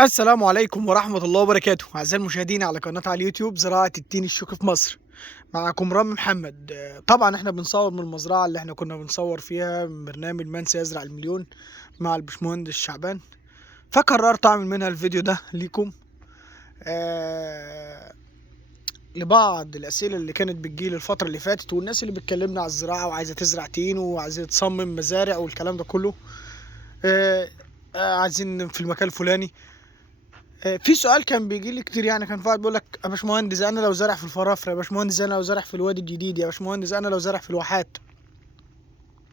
السلام عليكم ورحمة الله وبركاته أعزائي المشاهدين على قناة على اليوتيوب زراعة التين الشوكي في مصر. معكم رامي محمد. طبعا احنا بنصور من المزرعة اللي احنا كنا بنصور فيها من برنامج من سيزرع المليون مع البشمهندس شعبان، فقررت اعمل منها الفيديو ده ليكم. آه لبعض الأسئلة اللي كانت بتجيلي الفترة اللي فاتت، والناس اللي بتكلمنا على الزراعة وعايزة تزرع تين وعايزة تصمم مزارع والكلام ده كله. آه عايزين في المكان الفلاني. في سؤال كان بيجي لي كتير، يعني كان في واحد بيقول لك يا باشمهندس انا لو زارع في الفرافره، يا باشمهندس انا لو زارع في الوادي الجديد، يا باشمهندس انا لو زارع في الواحات.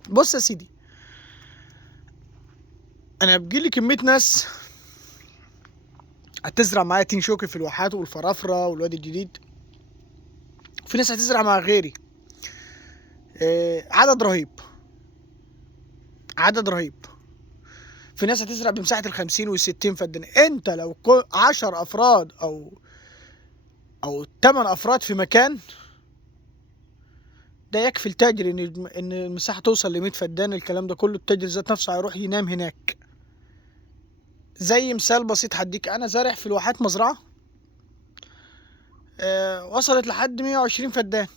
بص يا سيدي، انا بيجي لي كميه ناس هتزرع معايا تين شوكي في الواحات والفرافره والوادي الجديد، في ناس هتزرع مع غيري. عدد رهيب، عدد رهيب. في ناس هتزرع بمساحه ال50 وال60 فدان. انت لو 10 افراد او 8 افراد في مكان، ده يكفي التاجر ان المساحه توصل ل 100 فدان. الكلام ده كله التاجر ذات نفسه هيروح ينام هناك. زي مثال بسيط هديك، انا زارع في الواحات مزرعه وصلت لحد 120 فدان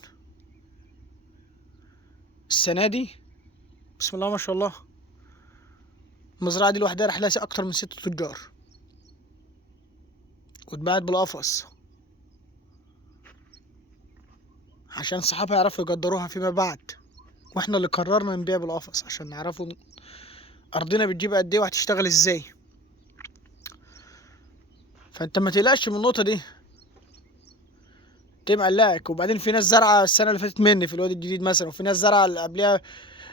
السنه دي. بسم الله ما شاء الله، المزرعه دي لوحدها راح لها اكتر من 6 تجار واتباعت بالقفص عشان صحابها يعرفوا يقدروها فيما بعد، واحنا اللي قررنا نبيع بالقفص عشان نعرفوا ارضنا بتجيب قد ايه وهتشتغل ازاي. فانت ما تقلقش من النقطه دي، تبقى مقلقك. وبعدين في ناس زرعه السنه اللي فاتت مني في الوادي الجديد مثلا، وفي ناس زرعه اللي قبلها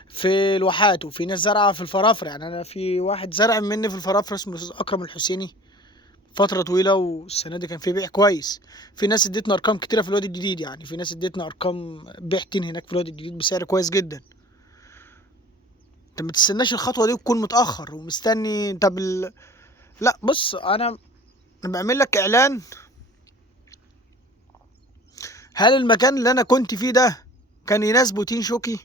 في الواحات، وفي ناس زرعه في الفرافره. يعني انا في واحد زرع مني في الفرافره اسمه الاستاذ اكرم الحسيني فتره طويله، والسنه دي كان في بيع كويس. في ناس ادتنا ارقام كتيره في الوادي الجديد، يعني في ناس ادتنا ارقام بيعتين هناك في الوادي الجديد بسعر كويس جدا. انت ما تستناش الخطوه دي وتكون متاخر ومستني. طب لا بص، انا بعمل لك اعلان. هل المكان اللي انا كنت فيه ده كان يناسبه تين شوكي،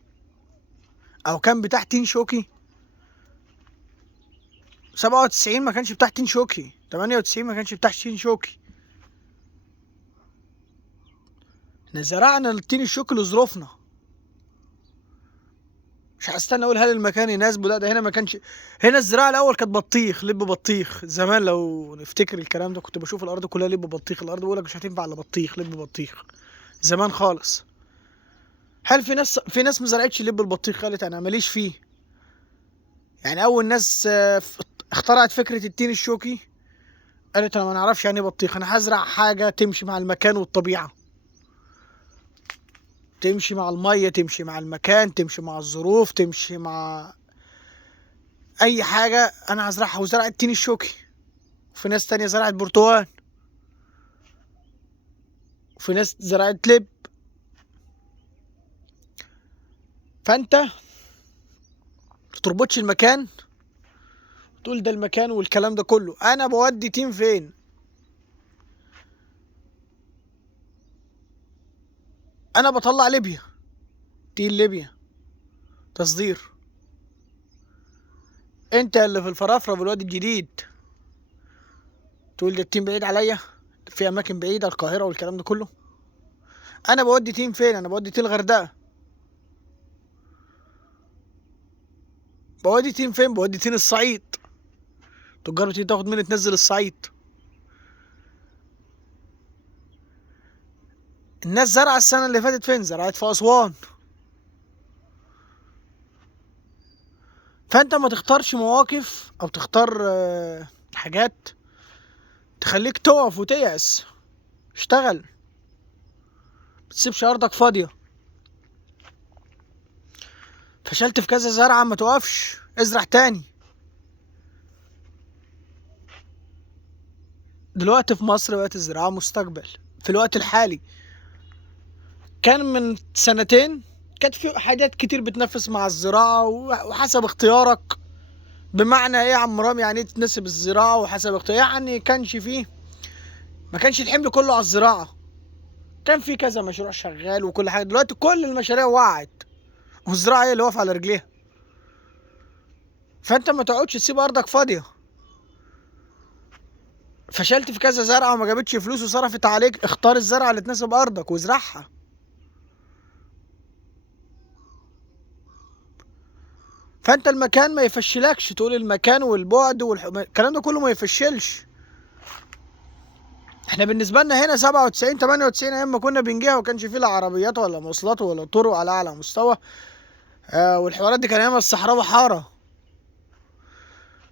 او كان بتاع تين شوكي؟ 97 ما كانش بتاع تين شوكي، 98 ما كانش بتاع تين شوكي. احنا زرعنا التين الشوكي لظروفنا. مش هستنى اقول هل المكان يناسبه. لا، ده هنا ما كانش. هنا الزراعه الاول كانت بطيخ، لب بطيخ. زمان لو نفتكر الكلام ده كنت بشوف الارض كلها لب بطيخ. الارض بيقول لك مش هتنفع الا بطيخ، لب بطيخ. زمان خالص. هل في ناس ما زرعتش لب البطيخ قالت انا ماليش فيه؟ يعني اول ناس اخترعت فكره التين الشوكي قالت انا ما نعرفش يعني ايه بطيخ، انا هزرع حاجه تمشي مع المكان والطبيعه، تمشي مع الميه، تمشي مع المكان، تمشي مع الظروف، تمشي مع اي حاجه. انا هزرعها. وزرعت التين الشوكي. وفي ناس تانية زرعت برتقال، وفي ناس زرعت لب. فانت ما تربطش المكان تقول ده المكان والكلام ده كله. انا بودي تيم فين؟ انا بطلع ليبيا، تين ليبيا تصدير. انت اللي في الفرافره بالوادي الجديد تقول ده التيم بعيد عليا، في اماكن بعيده القاهره والكلام ده كله. انا بودي تيم فين؟ انا بودي تيم الغردقه. بودي تيم فين؟ بودي تيم الصعيد. تجار بتيجي تاخد مني تنزل الصعيد. الناس زرع السنه اللي فاتت فين؟ زرعت في اسوان. فانت ما تختارش مواقف او تختار حاجات تخليك تقف وتيأس. اشتغل، ما تسيبش ارضك فاضيه. فشلت في كذا زرعه، ما توقفش، ازرع تاني. دلوقتي في مصر بقت الزراعه مستقبل في الوقت الحالي. كان من سنتين كانت في حاجات كتير بتنافس مع الزراعه وحسب اختيارك. بمعنى ايه يا عم رامي؟ يعني ايه تناسب الزراعه وحسب اختيار؟ يعني ما كانش الحمل كله على الزراعه. كان في كذا مشروع شغال وكل حاجه. دلوقتي كل المشاريع وقعت والزراعه هي اللي واقفه على رجليها. فانت ما تقعدش تسيب ارضك فاضيه. فشلت في كذا زرعه وما جابتش فلوس وصرفت عليك، اختار الزرعه اللي تناسب ارضك وازرعها. فانت المكان ما يفشلكش، تقول المكان والبعد الكلام ده كله ما يفشلش. احنا بالنسبه لنا هنا 97 98 ايام ما كنا بنجيها، وكانش فيه لا عربيات ولا مواصلات ولا طرق على اعلى مستوى. والحوارات دي كان ايام الصحراء حاره،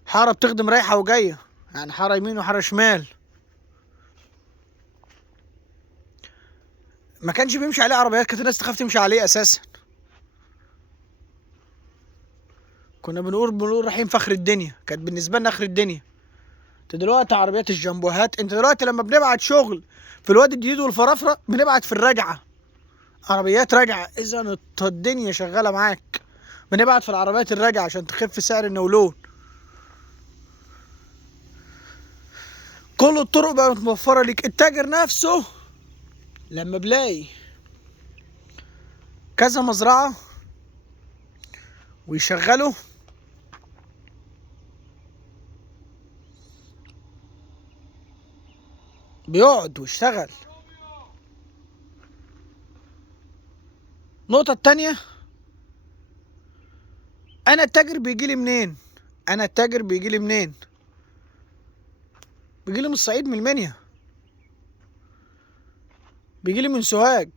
حاره بتخدم رايحه وجايه، يعني حاره يمين وحاره شمال. ما كانش بيمشي عليه عربيات، كانت الناس تخاف تمشي عليه اساسا. كنا بنقول رايحين فخر الدنيا، كانت بالنسبه لنا اخر الدنيا. انت دلوقتي عربيات الجامبوهات، انت دلوقتي لما بنبعت شغل في الوادي الجديد والفرافره بنبعت في الرجعه عربيات راجعه، اذا الدنيا شغاله معاك. بنبعت في العربيات الراجعه عشان تخف سعر النولون. كل الطرق بقت متوفره ليك. التاجر نفسه لما بلاقي كذا مزرعه ويشغله، بيقعد ويشتغل. النقطة التانية، أنا التاجر بيجيلي منين؟ أنا التاجر بيجيلي منين؟ بيجيلي من الصعيد، من المنيا، بيجيلي من سوهاج.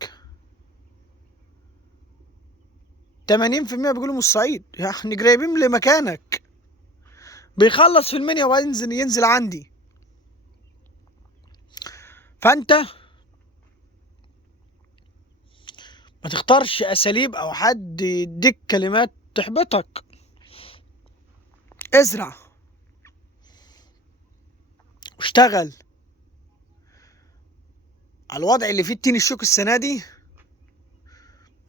80% بيجيلي من الصعيد، يعني قريبين لمكانك. بيخلص في المنيا وينزل ينزل عندي. فأنت ما تختارش أساليب أو حد يديك كلمات تحبطك. ازرع واشتغل. على الوضع اللي فيه التين الشوك السنة دي،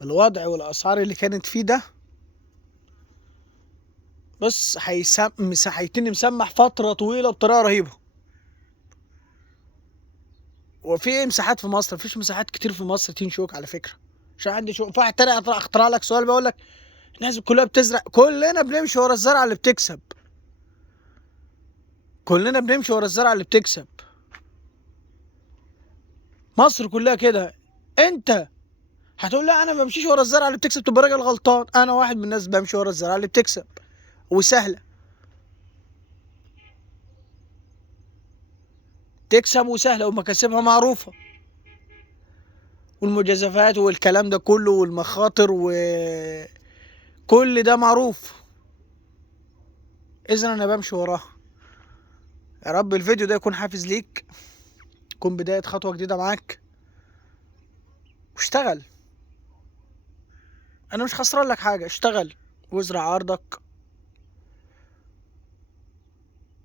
الوضع والأسعار اللي كانت فيه ده، بص هيتني مسمح فترة طويلة بطريقة رهيبة. وفي مساحات في مصر، مفيش مساحات كتير في مصر تين شوك على فكرة. عشان عندي شوك. في واحد تاني اخترع لك سؤال بيقول لك الناس كلها بتزرع، كلنا بنمشي ورا الزرعة اللي بتكسب. كلنا بنمشي ورا الزرعة اللي بتكسب. مصر كلها كده. انت هتقول لا انا ما بمشيش ورا الزرعة اللي بتكسب، تبقى راجل غلطان. انا واحد من الناس بمشي ورا الزرعة اللي بتكسب وسهلة. تكسب وسهلة ومكاسبها معروفة، والمجازفات والكلام ده كله والمخاطر وكل ده معروف. اذا انا بمشي وراها. يا رب الفيديو ده يكون حافز ليك، يكون بداية خطوة جديدة معاك. واشتغل. انا مش خسران لك حاجة. اشتغل وازرع ارضك.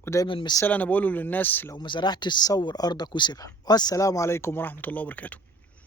ودايما مثال انا بقوله للناس، لو ما زرعتش صور ارضك وسيبها. والسلام عليكم ورحمة الله وبركاته.